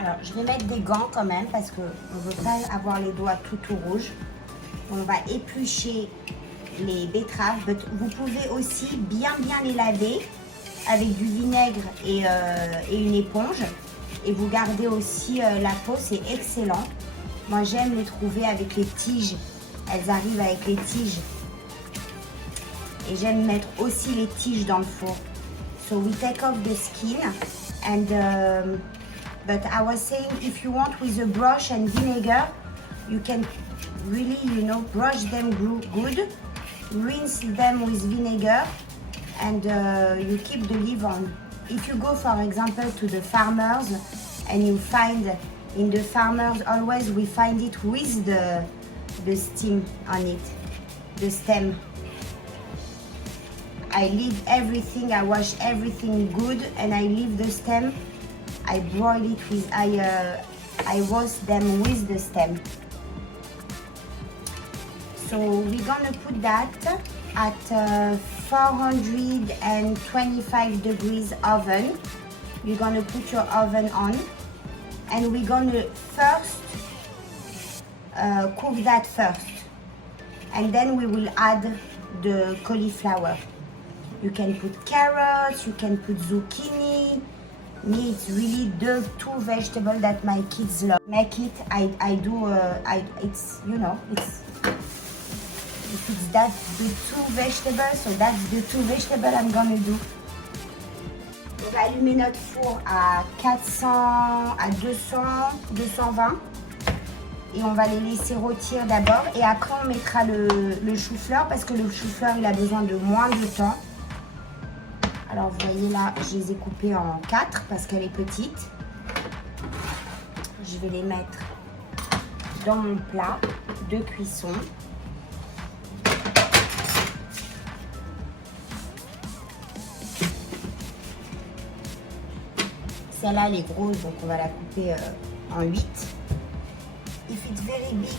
Alors, je vais mettre des gants quand même parce qu'on ne veut pas avoir les doigts tout rouges. On va éplucher les betteraves. Vous pouvez aussi bien les laver avec du vinaigre et une éponge. Et vous gardez aussi la peau, c'est excellent. Moi, j'aime les trouver avec les tiges. Elles arrivent avec les tiges. Et j'aime mettre aussi les tiges dans le four. So we take off the skin and but I was saying if you want with a brush and vinegar, you can really, brush them good, rinse them with vinegar, and you keep the leaf on. If you go, for example, to the farmers and you find in the farmers always we find it with the stem on it, the stem. I leave everything, I wash everything good, and I leave the stem. I broil it with, I roast them with the stem. So we're gonna put that at 425 degrees oven. You're gonna put your oven on, and we're gonna first cook that first, and then we will add the cauliflower. You can put carrots, you can put zucchini. Me, it's really the two vegetables that my kids love. Make it, I do, it's, if it's that the two vegetables, so that's the two vegetables I'm gonna do. On va allumer notre four à 400, à 200, 220. Et on va les laisser rôtir d'abord. Et après, on mettra le chou-fleur parce que le chou-fleur, il a besoin de moins de temps. Alors, vous voyez là, je les ai coupés en 4 parce qu'elle est petite. Je vais les mettre dans mon plat de cuisson. Celle-là, elle est grosse, donc on va la couper en 8. If it's very big,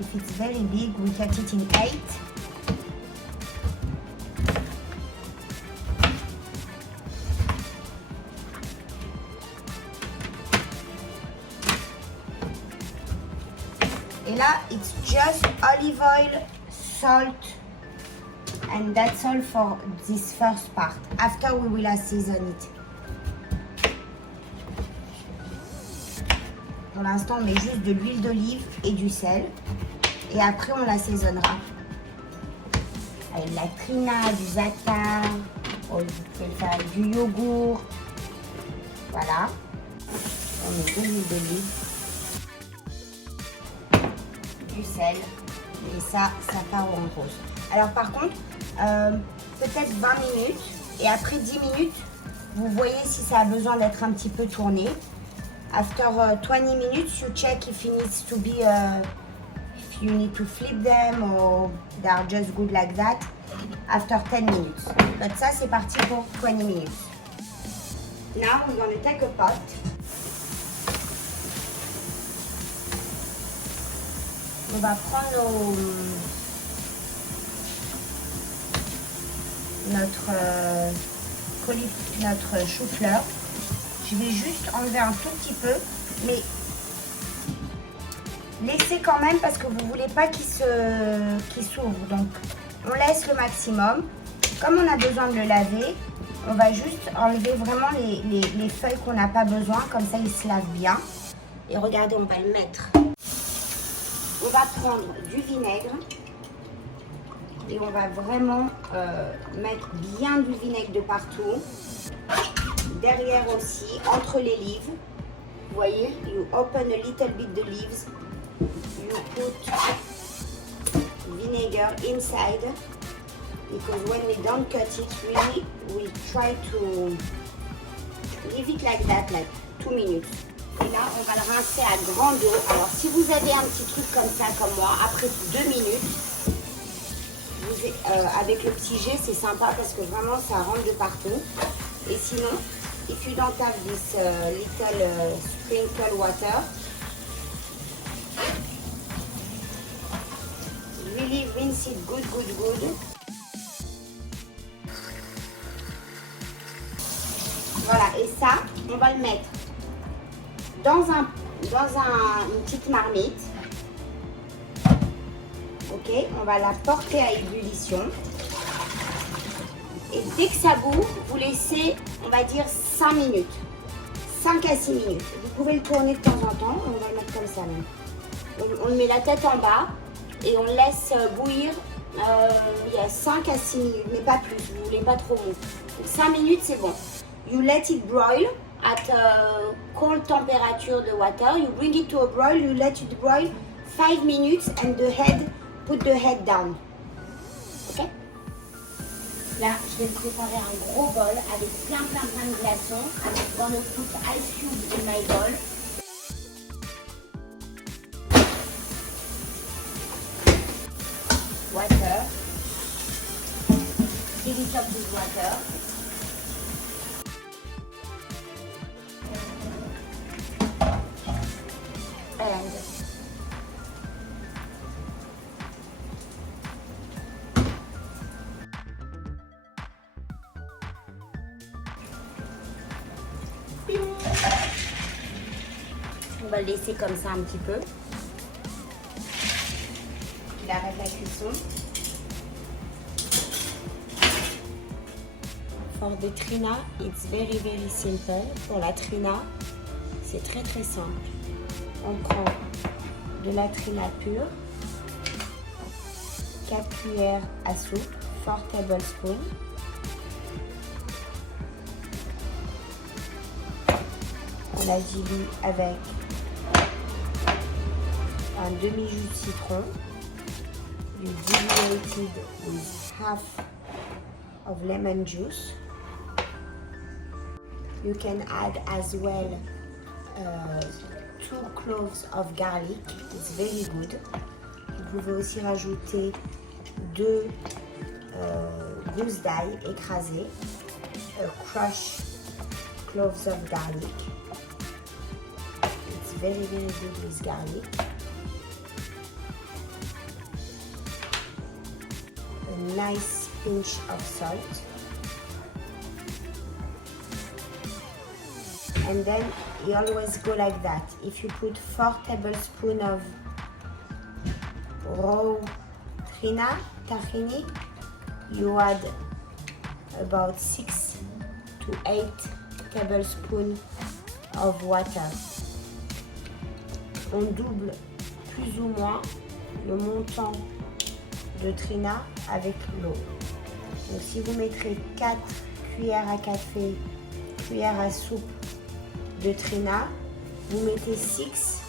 if it's very big, we cut it in 8. Et là, it's just olive oil, salt, and that's all for this first part. After we will season it. Pour l'instant, on met juste de l'huile d'olive et du sel. Et après, on l'assaisonnera. Avec de la trina, du za'atar. Vous pouvez faire avec du yogourt. Voilà. On met de l'huile d'olive. Du sel. Et ça part en rose. Alors par contre, peut-être 20 minutes. Et après 10 minutes, vous voyez si ça a besoin d'être un petit peu tourné. After 20 minutes, you check if it needs to be, if you need to flip them or they are just good like that. After 10 minutes. Donc ça, c'est parti pour 20 minutes. Now we're going to take a pot. On va prendre notre chou-fleur. Je vais juste enlever un tout petit peu, mais laissez quand même parce que vous ne voulez pas qu'il s'ouvre. Donc, on laisse le maximum. Comme on a besoin de le laver, on va juste enlever vraiment les feuilles qu'on n'a pas besoin. Comme ça, il se lave bien. Et regardez, on va le mettre. On va prendre du vinaigre. Et on va vraiment mettre bien du vinaigre de partout. Derrière aussi, entre les leaves. Vous voyez, you open a little bit the leaves. You put vinegar inside. Because when we don't cut it, really, we try to leave it like that, like 2 minutes. Et là, on va le rincer à grande eau. Alors, si vous avez un petit truc comme ça, comme moi, après 2 minutes, avec le petit jet, c'est sympa parce que vraiment, ça rentre de partout. Et sinon, if you don't have this little sprinkle water, Really rinse it good. Voilà, et ça, on va le mettre dans une petite marmite. Ok, on va la porter à ébullition. Et dès que ça bout, vous laissez, on va dire, 5 minutes. 5 à 6 minutes. Vous pouvez le tourner de temps en temps. On va le mettre comme ça même. On met la tête en bas et on laisse bouillir il y a 5 à 6 minutes, mais pas plus. Vous ne voulez pas trop mou. Donc 5 minutes, c'est bon. You let it broil at cold temperature the water. You bring it to a broil. You let it broil 5 minutes and put the head down. Ok? Là, je vais préparer un gros bol avec plein de glaçons. I'm gonna put ice cubes in my bowl. Water. Fill it up with water. And on va le laisser comme ça un petit peu. Il arrête la cuisson. For the trina, it's very simple. Pour la trina, c'est très simple. On prend de la trina pure, 4 cuillères à soupe, 4 tablespoons. On la dilue avec un demi-jus de citron. You dilute it with half of lemon juice. You can add as well 2 cloves of garlic. It's very good. Vous pouvez aussi rajouter 2 gousses d'ail écrasées. Crush cloves of garlic. It's very good with garlic. A nice pinch of salt. And then you always go like that. If you put 4 tablespoons of raw tahini, you add about 6 to 8 tablespoons of water. On double plus ou moins le montant de trina avec l'eau. Donc si vous mettrez 4 cuillères à café, cuillères à soupe de trina, vous mettez 6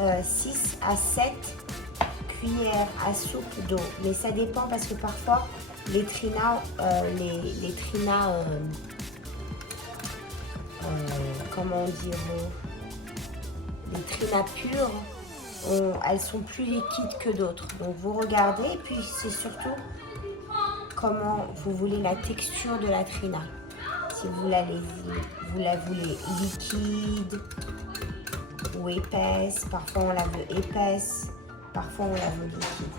à 7 cuillères à soupe d'eau. Mais ça dépend parce que parfois les trina, comment dire, les trina pures, elles sont plus liquides que d'autres. Donc vous regardez et puis c'est surtout comment vous voulez la texture de la trina. Si vous la voulez liquide ou épaisse, parfois on la veut épaisse, parfois on la veut liquide.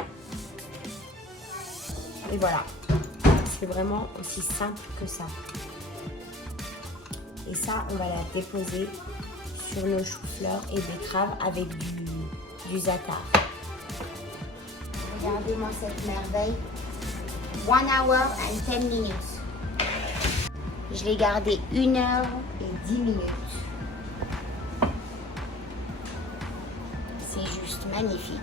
Et voilà, c'est vraiment aussi simple que ça. Et ça, on va la déposer sur nos choux-fleurs et betteraves avec du za'atar. Regardez-moi cette merveille. 1 hour and 10 minutes. Je l'ai gardé 1 heure et 10 minutes. C'est juste magnifique.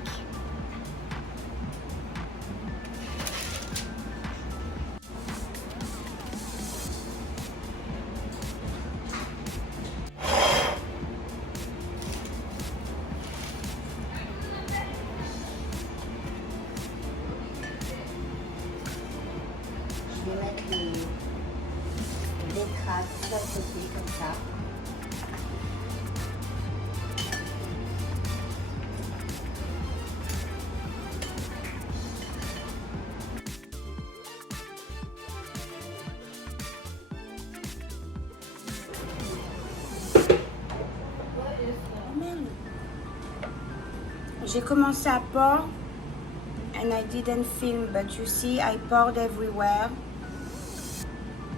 Je vais mettre les betteraves sur le côté comme ça. J'ai commencé à port and I didn't film, but you see I poured everywhere.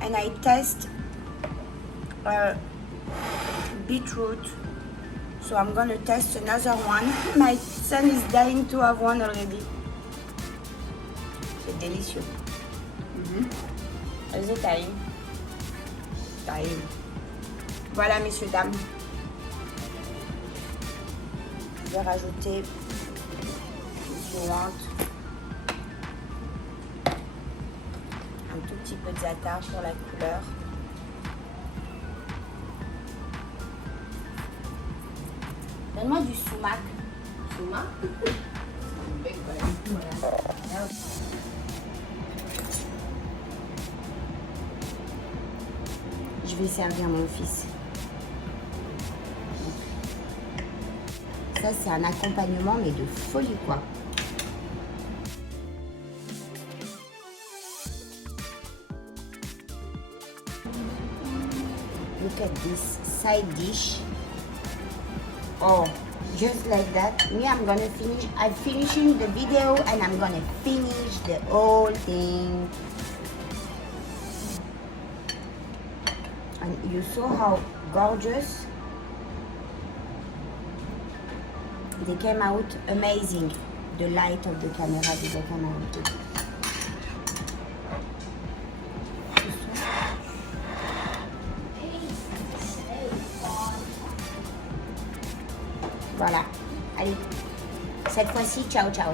And I test beetroot, so I'm gonna test another one. My son is dying to have one already. C'est délicieux. Vas-y, Taïm. Taïm. Voilà, messieurs, dames. Je vais rajouter, if you want, un tout petit peu de za'atar pour la couleur. Donne-moi du sumac. Sumac? Voilà. Je vais servir mon fils. Ça, c'est un accompagnement, mais de folie, quoi. Look at this side dish. Oh, just like that. Me, I'm gonna finish. I'm finishing the video and I'm gonna finish the whole thing. And you saw how gorgeous they came out. Amazing. The light of the camera did come out. Voilà. Allez, cette fois-ci, ciao, ciao.